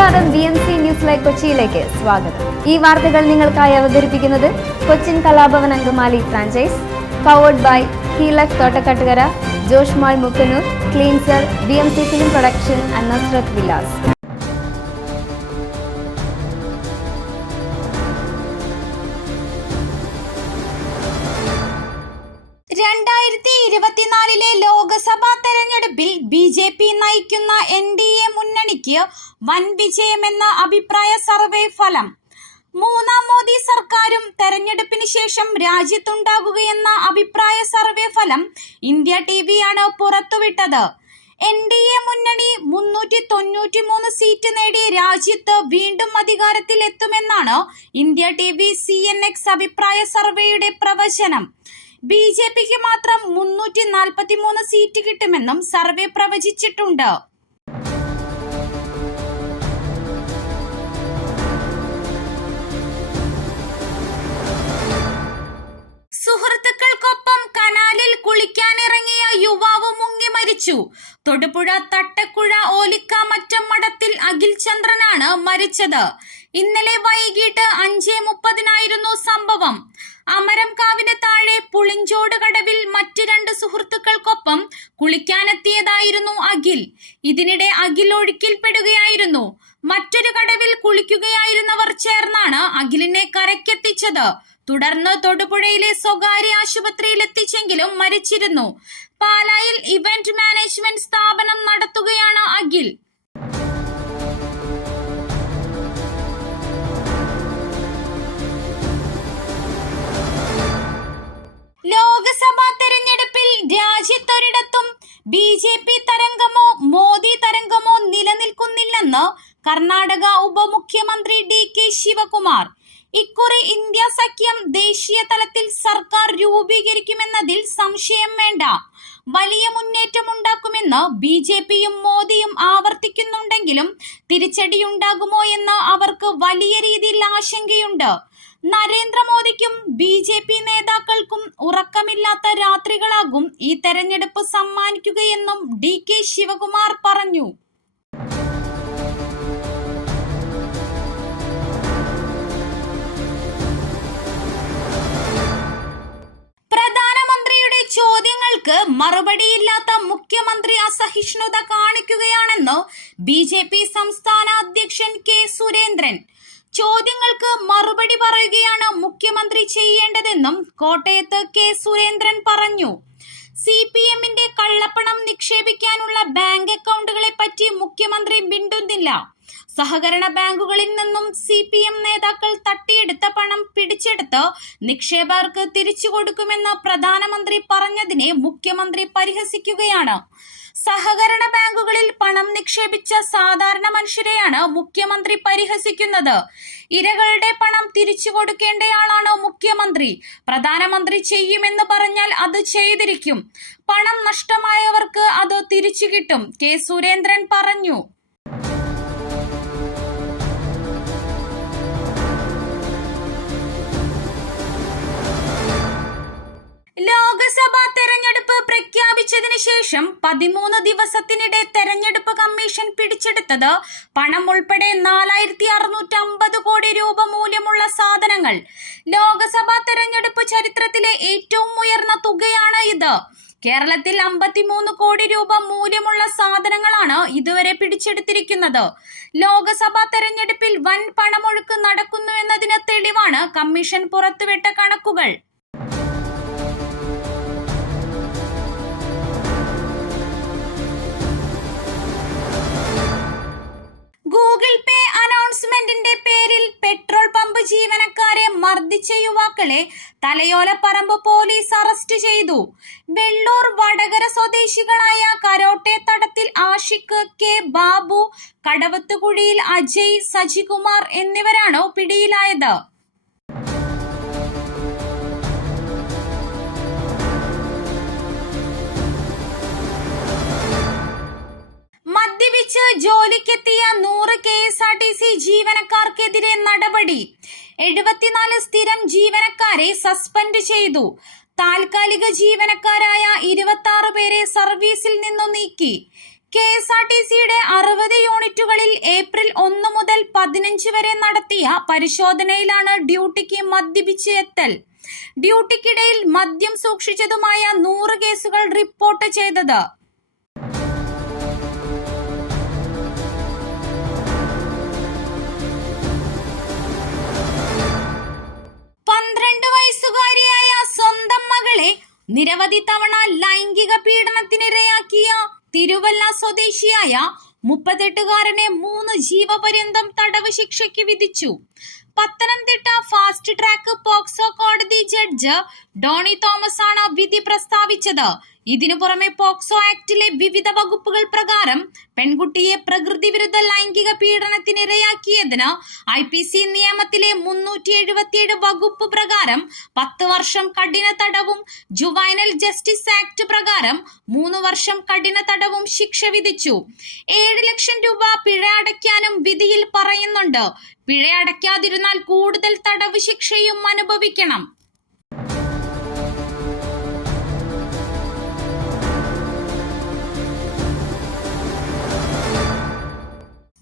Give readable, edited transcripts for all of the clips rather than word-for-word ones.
നമസ്കാരം, BMC news live കൊച്ചിയിലേക്ക് സ്വാഗതം. ഈ വാർത്തകൾ നിങ്ങൾക്കായി അവതരിപ്പിക്കുന്നത് Cochin Kalabhavan Angamaly franchise, powered by ഹീലക് Thottakattukara, Josh mall Mookkannoor, cleanser, BMC film production and Nasrath Vilas. Lok Sabha തെരഞ്ഞെടുപ്പിൽ BJP നയിക്കുന്ന NDA മുന്നണിക്ക് വൻ വിജയമെന്ന അഭിപ്രായ സർവേ ഫലം. മൂന്നാം മോദി സർക്കാരും തെരഞ്ഞെടുപ്പിന് ശേഷം രാജ്യത്തുണ്ടാകുകയെന്ന അഭിപ്രായ സർവേ ഫലം ഇന്ത്യ TVയാണ് പുറത്തുവിട്ടത്. NDA മുന്നണി 393 സീറ്റ് നേടി രാജ്യത്ത് വീണ്ടും അധികാരത്തിൽ എത്തുമെന്നാണ് ഇന്ത്യ TV CNX അഭിപ്രായ സർവേയുടെ പ്രവചനം. BJPക്ക് മാത്രം 343 സീറ്റ് കിട്ടുമെന്നും സർവേ പ്രവചിച്ചിട്ടുണ്ട്. സുഹൃത്തുക്കൾക്കൊപ്പം കനാലിൽ കുളിക്കാനിറങ്ങിയ യുവാവ് മുങ്ങി മരിച്ചു. തൊടുപുഴ തട്ടക്കുഴ ഓലിക്കാമറ്റം മഠത്തിൽ അഖിൽ ചന്ദ്രനാണ് മരിച്ചത്. ഇന്നലെ വൈകിട്ട് 5:30 സംഭവം. അമരംകാവിന് താഴെ പുളിഞ്ചോട് കടവിൽ മറ്റു 2 സുഹൃത്തുക്കൾക്കൊപ്പം കുളിക്കാനെത്തിയതായിരുന്നു അഖിൽ. ഇതിനിടെ അഖിൽ ഒഴുക്കിൽപ്പെടുകയായിരുന്നു. മറ്റൊരു കടവിൽ കുളിക്കുകയായിരുന്നവർ ചേർന്നാണ് അഖിലിനെ കരയ്ക്കെത്തിച്ചത്. തുടർന്ന് തൊടുപുഴയിലെ സ്വകാര്യ ആശുപത്രിയിൽ എത്തിച്ചെങ്കിലും മരിച്ചിരുന്നു. പാലായിൽ ഇവന്റ് മാനേജ്മെന്റ് സ്ഥാപനം നടത്തുകയാണ് അഖിൽ. ലോക്സഭാ തെരഞ്ഞെടുപ്പിൽ രാജ്യത്തൊരിടത്തും BJP തരംഗമോ മോദി തരംഗമോ നിലനിൽക്കുന്നില്ലെന്ന് കർണാടക ഉപമുഖ്യമന്ത്രി DK ശിവകുമാർ. ഇക്കുറി ഇന്ത്യ സഖ്യം ദേശീയ തലത്തിൽ സർക്കാർ രൂപീകരിക്കുമെന്നതിൽ സംശയം വേണ്ട. വലിയ മുന്നേറ്റമുണ്ടാക്കുമെന്ന് BJPയും മോദിയും ആവർത്തിക്കുന്നുണ്ടെങ്കിലും തിരിച്ചടിയുണ്ടാകുമോ എന്ന് അവർക്ക് വലിയ രീതിയിൽ ആശങ്കയുണ്ട്. നരേന്ദ്രമോദിക്കും BJP നേതാക്കൾക്കും ഉറക്കമില്ലാത്ത രാത്രികളാകും ഈ തെരഞ്ഞെടുപ്പ് സമ്മാനിക്കുകയെന്നും DK ശിവകുമാർ പറഞ്ഞു. പ്രധാനമന്ത്രിയുടെ ചോദ്യങ്ങൾക്ക് മറുപടിയില്ലാത്ത മുഖ്യമന്ത്രി അസഹിഷ്ണുത കാണിക്കുകയാണെന്ന് BJP സംസ്ഥാന അധ്യക്ഷൻ K സുരേന്ദ്രൻ. ചോദ്യങ്ങൾക്ക് മറുപടി പറയുകയാണ് മുഖ്യമന്ത്രി ചെയ്യേണ്ടതെന്നും കോട്ടയത്ത് K സുരേന്ദ്രൻ പറഞ്ഞു. CPMന്റെ കള്ളപ്പണം നിക്ഷേപിക്കാനുള്ള ബാങ്ക് അക്കൗണ്ടുകളെ പറ്റി മുഖ്യമന്ത്രി മിണ്ടുന്നില്ല. സഹകരണ ബാങ്കുകളിൽ നിന്നും CPM നേതാക്കൾ തട്ടിയെടുത്ത പണം പിടിച്ചെടുത്ത് നിക്ഷേപകർക്ക് തിരിച്ചു കൊടുക്കുമെന്ന് പ്രധാനമന്ത്രി പറഞ്ഞതിനെ മുഖ്യമന്ത്രി പരിഹസിക്കുകയാണ്. സഹകരണ ബാങ്കുകളിൽ പണം നിക്ഷേപിച്ച സാധാരണ മനുഷ്യരെയാണ് മുഖ്യമന്ത്രി പരിഹസിക്കുന്നത്. ഇരകളുടെ പണം തിരിച്ചു കൊടുക്കേണ്ടയാളാണ് മുഖ്യമന്ത്രി. പ്രധാനമന്ത്രി ചെയ്യുമെന്ന് പറഞ്ഞാൽ അത് ചെയ്തിരിക്കും. പണം നഷ്ടമായവർക്ക് അത് തിരിച്ചു കിട്ടും, K സുരേന്ദ്രൻ പറഞ്ഞു. ലോക്സഭാ തെരഞ്ഞെടുപ്പ് പ്രഖ്യാപിച്ചതിന് ശേഷം 13 ദിവസത്തിനിടെ തെരഞ്ഞെടുപ്പ് കമ്മീഷൻ പിടിച്ചെടുത്തത് പണം ഉൾപ്പെടെ 4650 കോടി രൂപ മൂല്യമുള്ള സാധനങ്ങൾ. ലോക്സഭാ തെരഞ്ഞെടുപ്പ് ചരിത്രത്തിലെ ഏറ്റവും ഉയർന്ന തുകയാണ് ഇത്. കേരളത്തിൽ 53 കോടി രൂപ മൂല്യമുള്ള സാധനങ്ങളാണ് ഇതുവരെ പിടിച്ചെടുത്തിരിക്കുന്നത്. ലോക്സഭാ തെരഞ്ഞെടുപ്പിൽ വൻ പണമൊഴുക്ക് നടക്കുന്നുവെന്നതിന് തെളിവാണ് കമ്മീഷൻ പുറത്തുവിട്ട കണക്കുകൾ. ഗൂഗിൾ പേ അനൗൺസ്മെന്റിന്റെ പേരിൽ പെട്രോൾ പമ്പ് ജീവനക്കാരെ മർദ്ദിച്ച യുവാക്കളെ തലയോലപ്പറമ്പ് പോലീസ് അറസ്റ്റ് ചെയ്തു. വെള്ളൂർ വടകര സ്വദേശികളായ കരോട്ടെത്തടത്തിൽ ആഷിഖ്, K ബാബു, കടവത്തുകുഴിയിൽ അജയ്, സജികുമാർ എന്നിവരാണ് പിടിയിലായത്. മദ്യപിച്ച് ജോലിക്കെത്തിയ 100 KSRTC ജീവനക്കാർക്കെതിരെ നടപടി. 74 സ്ഥിരം ജീവനക്കാരെ സസ്പെൻഡ് ചെയ്തു. താൽക്കാലിക ജീവനക്കാരായ 26 പേരെ സർവീസിൽ നിന്നു നീക്കി. KSRTCയുടെ 60 യൂണിറ്റുകളിൽ ഏപ്രിൽ 1 മുതൽ 15 വരെ നടത്തിയ പരിശോധനയിലാണ് ഡ്യൂട്ടിക്ക് മദ്യപിച്ച് എത്തൽ, ഡ്യൂട്ടിക്കിടയിൽ മദ്യം സൂക്ഷിച്ചതുമായ 100 കേസുകൾ റിപ്പോർട്ട് ചെയ്തത്. വയസ്സുകാരിയായ സ്വന്തം മകളെ നിരവധി തവണ ലൈംഗിക പീഡനത്തിനിരയാക്കിയ തിരുവല്ല സ്വദേശിയായ 38-കാരനെ 3 ജീവപര്യന്തം തടവ് ശിക്ഷയ്ക്ക് വിധിച്ചു. പത്തനംതിട്ട ഫാസ്റ്റ് ട്രാക്ക് പോക്സോ കോടതി ജഡ്ജ് ഡോണി തോമസ് ആണ് വിധി പ്രസ്താവിച്ചത്. ഇതിനു പുറമെ പോക്സോ ആക്ടിലെ വിവിധ വകുപ്പുകൾ പ്രകാരം പെൺകുട്ടിയെ പ്രകൃതി വിരുദ്ധ ലൈംഗിക പീഡനത്തിനിരയാക്കിയതിന് IPC നിയമത്തിലെ 377 വകുപ്പ് പ്രകാരം 10 വർഷം കഠിന തടവും ജുവൈനൽ ജസ്റ്റിസ് ആക്ട് പ്രകാരം 3 വർഷം കഠിന തടവും ശിക്ഷ വിധിച്ചു. 7 ലക്ഷം രൂപ പിഴ അടയ്ക്കാനും വിധിയിൽ പറയുന്നുണ്ട്. പിഴ അടയ്ക്കാതിരുന്നാൽ കൂടുതൽ തടവ് ശിക്ഷയും അനുഭവിക്കണം.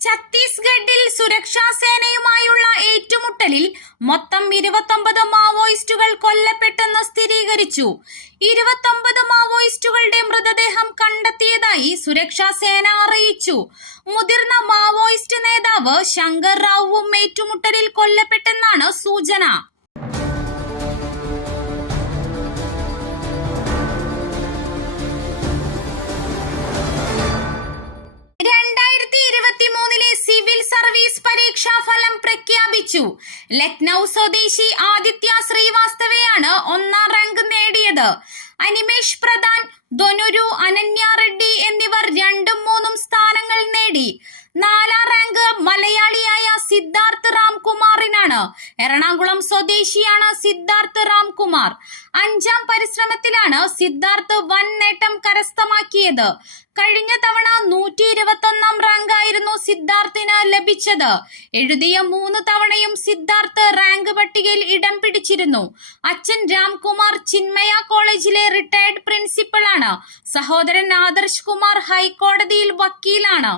ഛത്തീസ്ഗഡിൽ സുരക്ഷാ സേനയുമായുള്ള ഏറ്റുമുട്ടലിൽ മൊത്തം 29 മാവോയിസ്റ്റുകൾ കൊല്ലപ്പെട്ടെന്ന് സ്ഥിരീകരിച്ചു. 29 മാവോയിസ്റ്റുകളുടെ മൃതദേഹം കണ്ടെത്തിയതായി സുരക്ഷാ സേന അറിയിച്ചു. മുതിർന്ന മാവോയിസ്റ്റ് നേതാവ് ശങ്കർ റാവുവും ഏറ്റുമുട്ടലിൽ കൊല്ലപ്പെട്ടെന്നാണ് സൂചന. സിവിൽ സർവീസ് പരീക്ഷാ ഫലം പ്രഖ്യാപിച്ചു. ലക്നൗ സ്വദേശി ആദിത്യ ശ്രീവാസ്തവയാണ് 1ാം റാങ്ക് നേടിയത്. അനിമേഷ് പ്രധാൻ, ധനുരു, അനന്യ റെഡ്ഡി എന്നിവർ 2ഉം 3ഉം സ്ഥാനങ്ങൾ നേടി. 4ാം റാങ്ക് മലയാളിയായ സിദ്ധാർത്ഥ് രാംകുമാറിനാണ്. എറണാകുളം സ്വദേശിയാണ് സിദ്ധാർത്ഥ് രാംകുമാർ. 5ാം പരിശ്രമത്തിലാണ് സിദ്ധാർത്ഥ് വൻ നേട്ടം കരസ്ഥമാക്കിയത്. കഴിഞ്ഞ തവണ 121ാം റാങ്കായിരുന്നു സിദ്ധാർത്ഥിന് ലഭിച്ചത്. എഴുതിയ 3 തവണയും സിദ്ധാർത്ഥ് റാങ്ക് പട്ടികയിൽ ഇടം പിടിച്ചിരുന്നു. അച്ഛൻ രാംകുമാർ ചിന്മയ കോളേജിലെ റിട്ടയർഡ് പ്രിൻസിപ്പളാണ്. സഹോദരൻ ആദർശ് കുമാർ ഹൈക്കോടതിയിൽ വക്കീലാണ്.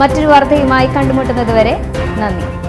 മറ്റൊരു വാർത്തയുമായി കണ്ടുമുട്ടുന്നതുവരെ നന്ദി.